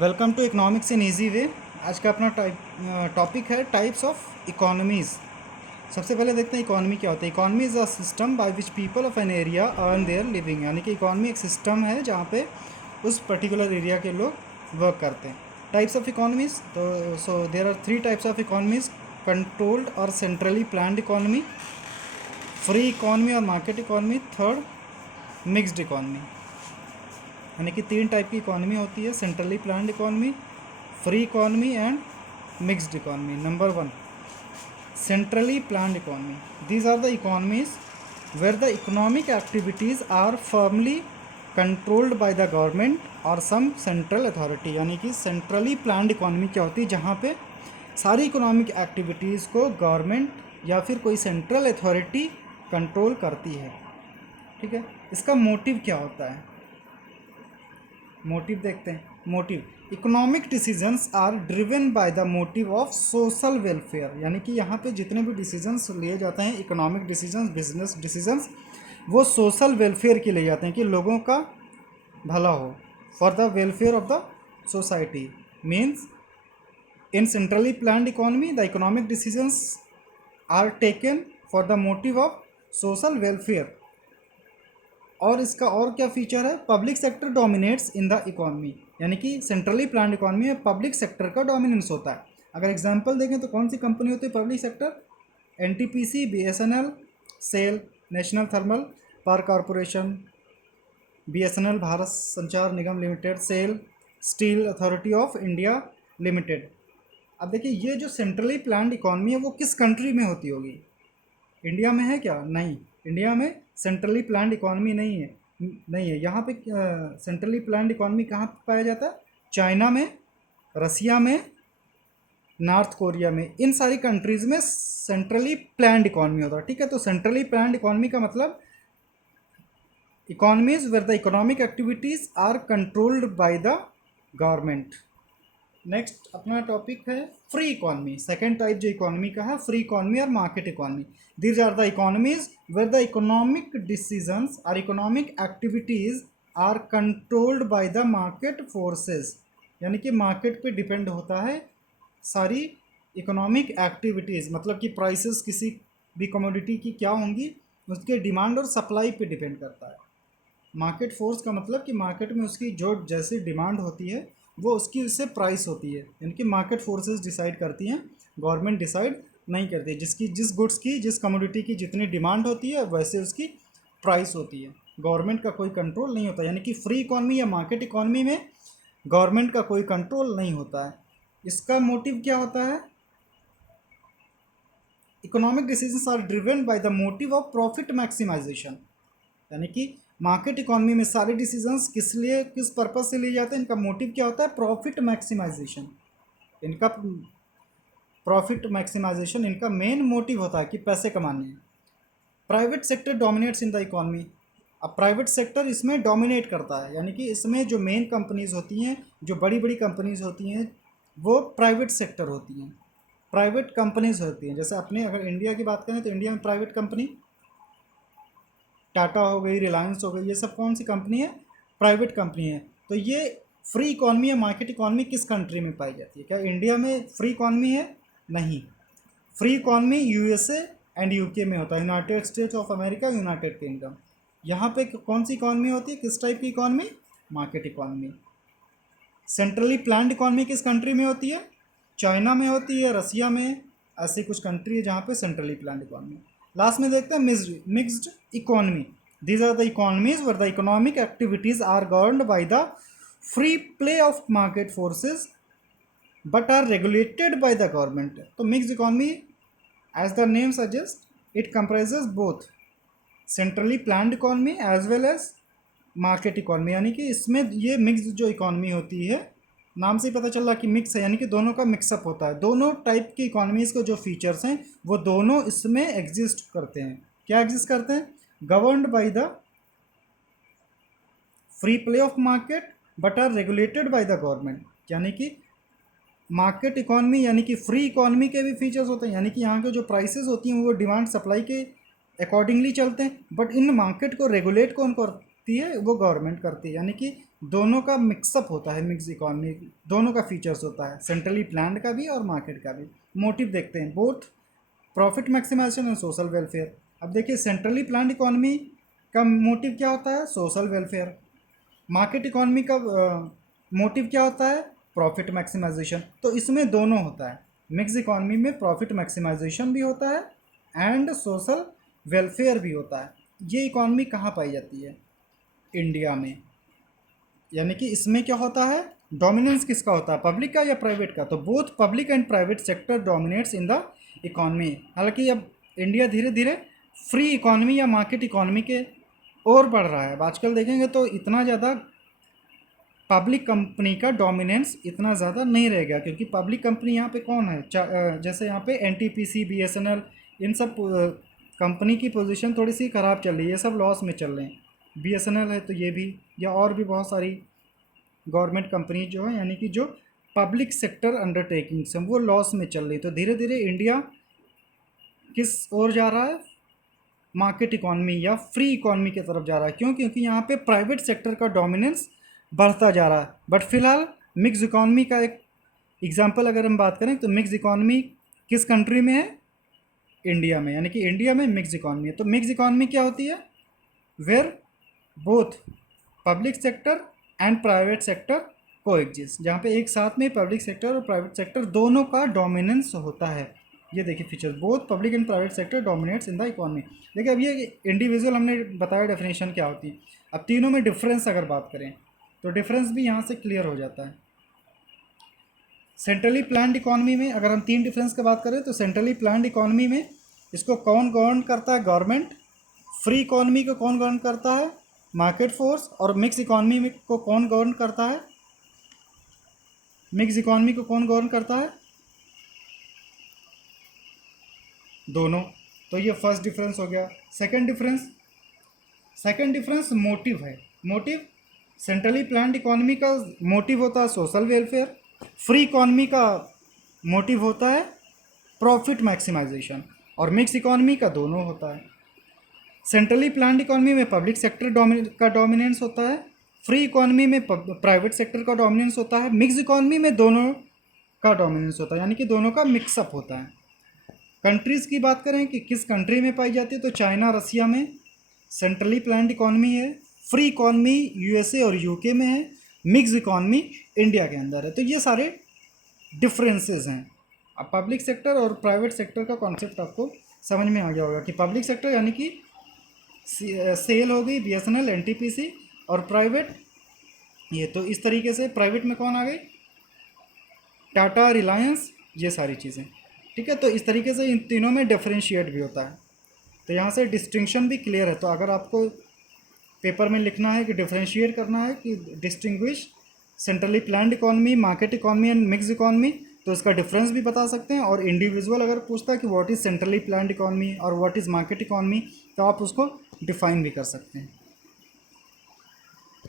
Welcome to economics in easy way. आज का अपना टॉपिक है टाइप्स ऑफ इकोनॉमीज़। सबसे पहले देखते हैं इकोनॉमी क्या होता है। Economy is a system by which people of an area earn their living, यानी कि इकोनॉमी एक सिस्टम है जहाँ पे उस पर्टिकुलर एरिया के लोग वर्क करते हैं। टाइप्स ऑफ इकोनॉमीज़, तो there are three types of economies: controlled और centrally planned economy, free economy और market economy, third mixed economy. यानी कि तीन टाइप की इकोनॉमी होती है: centrally planned economy, free economy and mixed economy. Number one, centrally planned economy. These are the economies where the economic activities are firmly controlled by the government or some central authority. यानी कि centrally planned economy क्या होती है? जहाँ पे सारी economic activities को government या फिर कोई सेंट्रल अथॉरिटी कंट्रोल करती है। ठीक है, इसका मोटिव क्या होता है? मोटिव देखते हैं। Motive, economic decisions are driven by the motive of social welfare. यानी कि यहाँ पे जितने भी डिसीजंस लिए जाते हैं, इकोनॉमिक डिसीजंस, बिजनेस डिसीजंस, वो सोशल वेलफेयर के लिए जाते हैं कि लोगों का भला हो, for the welfare of the society. Means in centrally planned economy the economic decisions are taken for the motive of social welfare. और इसका और क्या फीचर है? Public sector dominates in the economy. यानी कि सेंट्रली प्लान्ड इकोनॉमी में public sector का dominance होता है। अगर एग्जांपल देखें तो कौन सी कंपनी होती है public sector? NTPC, BSNL, SAIL, National Thermal Power Corporation, BSNL Bharat Sanchar Nigam Limited, SAIL, Steel Authority of India Limited. अब देखिए, ये जो सेंट्रली प्लान्ड इकोनॉमी है वो किस कंट्री में होती होगी? इंडिया में है क्या? नहीं, इंडिया में सेंट्रली प्लान्ड इकोनॉमी नहीं है। यहाँ पे सेंट्रली प्लान्ड इकोनॉमी कहाँ पे पाया जाता है? चाइना में, रसिया में, नॉर्थ कोरिया में। इन सारी कंट्रीज़ में सेंट्रली प्लान्ड इकोनॉमी होता है। ठीक है, तो सेंट्रली प्लान्ड इकोनॉमी का मतलब economies where the economic activities are controlled by the government. Next अपना टॉपिक है फ्री इकोनॉमी। सेकेंड टाइप जो इकोनॉमी का है, फ्री इकोनॉमी और market economy. These are the economies where the economic decisions और economic activities are controlled by the market forces. यानी कि market पे डिपेंड होता है सारी इकोनॉमिक एक्टिविटीज़, मतलब कि प्राइसेस किसी भी कमोडिटी की क्या होंगी, उसके डिमांड और सप्लाई पे डिपेंड करता है। मार्केट फोर्स का मतलब कि मार्केट में उसकी जो जैसी डिमांड होती है वो उसकी उससे प्राइस होती है। यानी कि मार्केट फोर्सेस डिसाइड करती हैं, गवर्नमेंट डिसाइड नहीं करती। जिसकी जिस गुड्स की, जिस कमोडिटी की जितनी डिमांड होती है वैसे उसकी प्राइस होती है। गवर्नमेंट का कोई कंट्रोल नहीं होता। यानी कि फ्री इकोनॉमी या मार्केट इकोनॉमी में गवर्नमेंट का कोई कंट्रोल नहीं होता है। इसका मोटिव क्या होता है? Economic decisions are driven by the motive of profit maximisation. यानी कि मार्केट इकोनॉमी में सारे डिसीजंस किस लिए, किस पर्पज से लिए जाते हैं? इनका मोटिव क्या होता है? Profit maximisation. इनका प्रॉफिट मैक्सिमाइजेशन इनका मेन मोटिव होता है कि पैसे कमाने हैं। Private sector dominates in the economy. अब प्राइवेट सेक्टर इसमें डोमिनेट करता है, यानी कि इसमें जो मेन कंपनीज होती हैं, जो बड़ी बड़ी कंपनीज होती हैं, वो प्राइवेट सेक्टर होती हैं, प्राइवेट कंपनीज होती हैं। जैसे अपने अगर इंडिया की बात करें तो इंडिया में प्राइवेट कंपनी टाटा हो गई, रिलायंस हो गई, ये सब कौन सी कंपनी है? प्राइवेट कंपनी है। तो ये फ्री इकोनॉमी या मार्केट इकोनॉमी किस कंट्री में पाई जाती है? क्या इंडिया में फ्री इकोनॉमी है? नहीं, free economy USA and UK में होता है, United states of America, United kingdom. यहाँ पे कौन सी इकोनॉमी होती है? किस टाइप की economy? Market economy. Centrally planned economy किस कंट्री में होती है? चाइना में होती है, रसिया में, ऐसी कुछ कंट्री है जहाँ पे सेंट्रली प्लान्ड इकोनॉमी। लास्ट में देखते हैं mixed economy. These are the economies where the economic activities are governed by the free play of market forces but are regulated by the government. तो mixed economy, as the name suggest, it comprises both centrally planned economy as well as market economy. यानी कि इसमें ये mix जो economy होती है, नाम से ही पता चल रहा कि मिक्स है, यानी कि दोनों का मिक्सअप होता है। दोनों टाइप की इकोनॉमीज़ के जो फीचर्स हैं वो दोनों इसमें एग्जिस्ट करते हैं। क्या एग्जिस्ट करते हैं? Governed by the free play of market but are regulated by the government. यानी कि मार्केट इकोनॉमी यानी कि फ्री इकोनॉमी के भी फीचर्स होते हैं, यानी कि यहाँ के जो प्राइसेस होती हैं वो डिमांड सप्लाई के अकॉर्डिंगली चलते हैं, बट इन मार्केट को रेगुलेट कौन करती है? वो गवर्नमेंट करती है। यानी कि दोनों का मिक्सअप होता है, मिक्स इकोनॉमी दोनों का फीचर्स होता है, सेंट्रली प्लान्ड का भी और मार्केट का भी। मोटिव देखते हैं, both profit maximisation and social welfare. अब देखिए सेंट्रली प्लान्ड इकोनॉमी का मोटिव क्या होता है, सोशल वेलफेयर। मार्केट इकोनॉमी का मोटिव क्या होता है, प्रॉफिट मैक्सिमाइजेशन। तो इसमें दोनों होता है, मिक्स इकोनॉमी में प्रॉफिट मैक्सिमाइजेशन भी होता है एंड सोशल वेलफेयर भी होता है। ये इकोनॉमी कहाँ पाई जाती है, इंडिया में। यानी कि इसमें क्या होता है, डोमिनेंस किसका होता है, पब्लिक का या प्राइवेट का। तो both public and private sector dominates in the economy. हालांकि अब इंडिया धीरे धीरे फ्री इकोनॉमी या मार्केट इकोनॉमी के ओर बढ़ रहा है। अब आजकल देखेंगे तो इतना ज़्यादा पब्लिक कंपनी का डोमिनेंस इतना ज़्यादा नहीं रहेगा, क्योंकि पब्लिक कंपनी यहाँ पे कौन है, जैसे यहाँ पे एनटीपीसी, बीएसएनएल, इन सब कंपनी की पोजीशन थोड़ी सी ख़राब चल रही है, ये सब लॉस में चल रहे हैं। बीएसएनएल है तो ये भी, या और भी बहुत सारी गवर्नमेंट कंपनी जो है, यानी कि जो पब्लिक सेक्टर अंडरटेकिंग्स हैं, वो लॉस में चल रही। तो धीरे धीरे इंडिया किस ओर जा रहा है, मार्केट इकॉनमी या फ्री इकॉनमी की तरफ जा रहा है। क्यों, क्योंकि यहाँ पे प्राइवेट सेक्टर का डोमिनेंस बढ़ता जा रहा है। बट फिलहाल मिक्स इकॉनमी का एक एग्जांपल अगर हम बात करें तो मिक्स इकॉनमी किस कंट्री में है, इंडिया में। यानी कि इंडिया में मिक्स इकॉनमी है। तो मिक्स इकॉनमी क्या होती है, where both public sector and private sector coexist, जहाँ पे एक साथ में पब्लिक सेक्टर और प्राइवेट सेक्टर दोनों का डोमिनेंस होता है। ये देखिए features, both public and private sector dominates in the economy. देखिए अब ये इंडिविजुअल हमने बताया डेफिनेशन क्या होती है। अब तीनों में डिफरेंस अगर बात करें तो डिफरेंस भी यहाँ से क्लियर हो जाता है। सेंट्रली प्लान्ड इकोनॉमी में अगर हम तीन डिफरेंस की बात करें तो सेंट्रली प्लान्ड इकोनॉमी में इसको कौन गवर्न करता है, गवर्नमेंट। फ्री इकोनॉमी को कौन गवर्न करता है, मार्केट फोर्स। और मिक्स इकोनॉमी को कौन गवर्न करता है, मिक्स इकोनॉमी को कौन गवर्न करता है, दोनों। तो ये फर्स्ट डिफरेंस हो गया। सेकंड डिफरेंस मोटिव है। मोटिव, सेंट्रली प्लान्ड इकोनॉमी का मोटिव होता है सोशल वेलफेयर, फ्री इकोनॉमी का मोटिव होता है प्रॉफिट मैक्सिमाइजेशन, और मिक्स इकोनॉमी का दोनों होता है। सेंट्रली प्लान्ड इकोनॉमी में पब्लिक सेक्टर का डोमिनेंस होता है, फ्री इकोनॉमी में प्राइवेट सेक्टर का डोमिनेंस होता है, मिक्स इकोनॉमी में दोनों का डोमिनेंस होता है, यानी कि दोनों का मिक्सअप होता है। कंट्रीज़ की बात करें कि किस कंट्री में पाई जाती है, तो चाइना, रसिया में सेंट्रली प्लान्ड इकोनॉमी है। फ्री इकोनॉमी यूएसए और यूके में है। मिक्स इकोनॉमी इंडिया के अंदर है। तो ये सारे डिफरेंसेस हैं। अब पब्लिक सेक्टर और प्राइवेट सेक्टर का कॉन्सेप्ट आपको समझ में आ गया होगा कि पब्लिक सेक्टर यानी कि सेल हो गई, बीएसएनएल, एनटीपीसी, और प्राइवेट ये। तो इस तरीके से प्राइवेट में कौन आ गई, टाटा, रिलायंस, ये सारी चीज़ें। ठीक है, तो इस तरीके से इन तीनों में डिफरेंशिएट भी होता है। तो यहाँ से डिस्टिंक्शन भी क्लियर है। तो अगर आपको पेपर में लिखना है कि डिफरेंशिएट करना है कि distinguish centrally planned economy, market economy and mix economy, तो इसका डिफरेंस भी बता सकते हैं। और इंडिविजुअल अगर पूछता है कि what is centrally planned economy और व्हाट इज़ मार्केट इकोनॉमी, तो आप उसको डिफाइन भी कर सकते हैं।